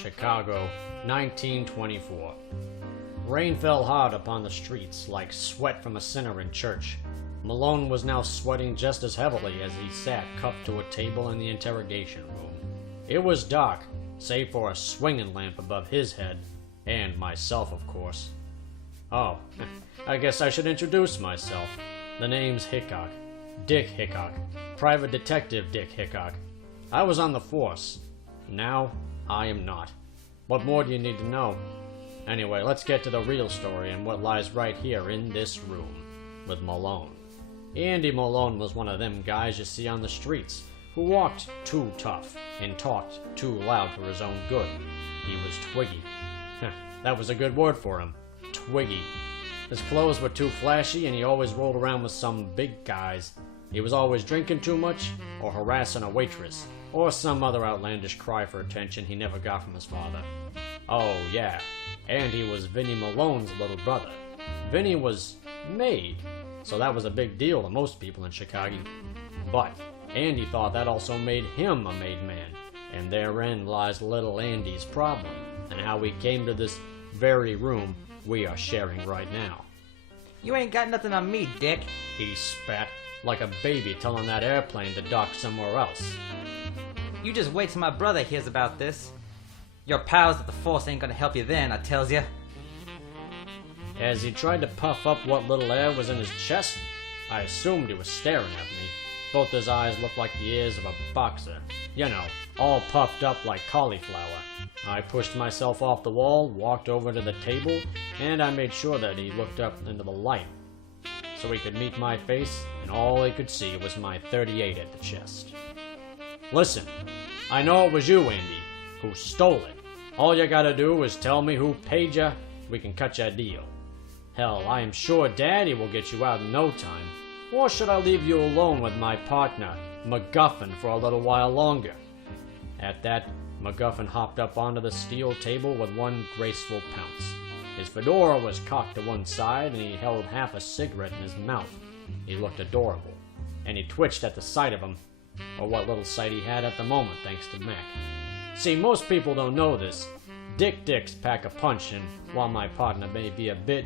Chicago, 1924. Rain fell hard upon the streets, like sweat from a sinner in church. Malone was now sweating just as heavily as he sat cuffed to a table in the interrogation room. It was dark, save for a swinging lamp above his head, and myself, of course. Oh, I guess I should introduce myself. The name's Hickock. Dick Hickock. Private Detective Dick Hickock. I was on the force. Now, I am not. What more do you need to know? Anyway, let's get to the real story and what lies right here in this room, with Malone. Andy Malone was one of them guys you see on the streets, who walked too tough and talked too loud for his own good. He was twiggy. That was a good word for him. Twiggy. His clothes were too flashy and he always rolled around with some big guys. He was always drinking too much, or harassing a waitress, or some other outlandish cry for attention he never got from his father. Oh yeah, and he was Vinnie Malone's little brother. Vinnie was made, so that was a big deal to most people in Chicago. But Andy thought that also made him a made man, and therein lies little Andy's problem, and how we came to this very room we are sharing right now. You ain't got nothing on me, Dick. He spat, like a baby telling that airplane to dock somewhere else. You just wait till my brother hears about this. Your pals at the force ain't gonna help you then, I tells ya. As he tried to puff up what little air was in his chest, I assumed he was staring at me. Both his eyes looked like the ears of a boxer. You know, all puffed up like cauliflower. I pushed myself off the wall, walked over to the table, and I made sure that he looked up into the light, so he could meet my face, and all he could see was my .38 at the chest. Listen, I know it was you, Andy, who stole it. All you gotta do is tell me who paid you, we can cut you a deal. Hell, I am sure Daddy will get you out in no time. Or should I leave you alone with my partner, MacGuffin, for a little while longer? At that, MacGuffin hopped up onto the steel table with one graceful pounce. His fedora was cocked to one side, and he held half a cigarette in his mouth. He looked adorable, and he twitched at the sight of him, or what little sight he had at the moment, thanks to Mac. See, most people don't know this. Dicks pack a punch, and while my partner may be a bit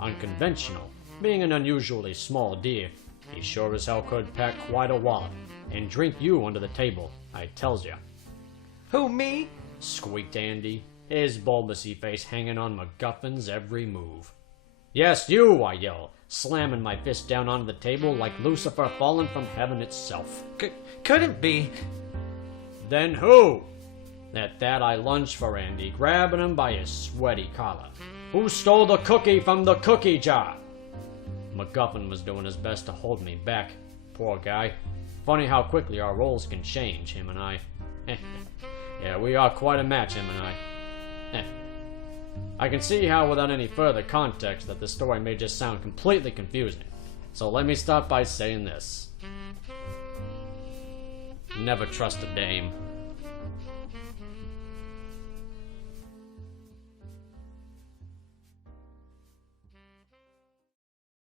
unconventional, being an unusually small deer, he sure as hell could pack quite a wallop, and drink you under the table, I tells ya. Who, me? Squeaked Andy, his bulbousy face hanging on MacGuffin's every move. Yes, you, I yelled, slamming my fist down onto the table like Lucifer fallen from heaven itself. Couldn't be. Then who? At that I lunged for Andy, grabbing him by his sweaty collar. Who stole the cookie from the cookie jar? MacGuffin was doing his best to hold me back. Poor guy. Funny how quickly our roles can change, him and I. Yeah, we are quite a match, him and I. I can see how, without any further context, that this story may just sound completely confusing. So let me start by saying this. Never trust a dame.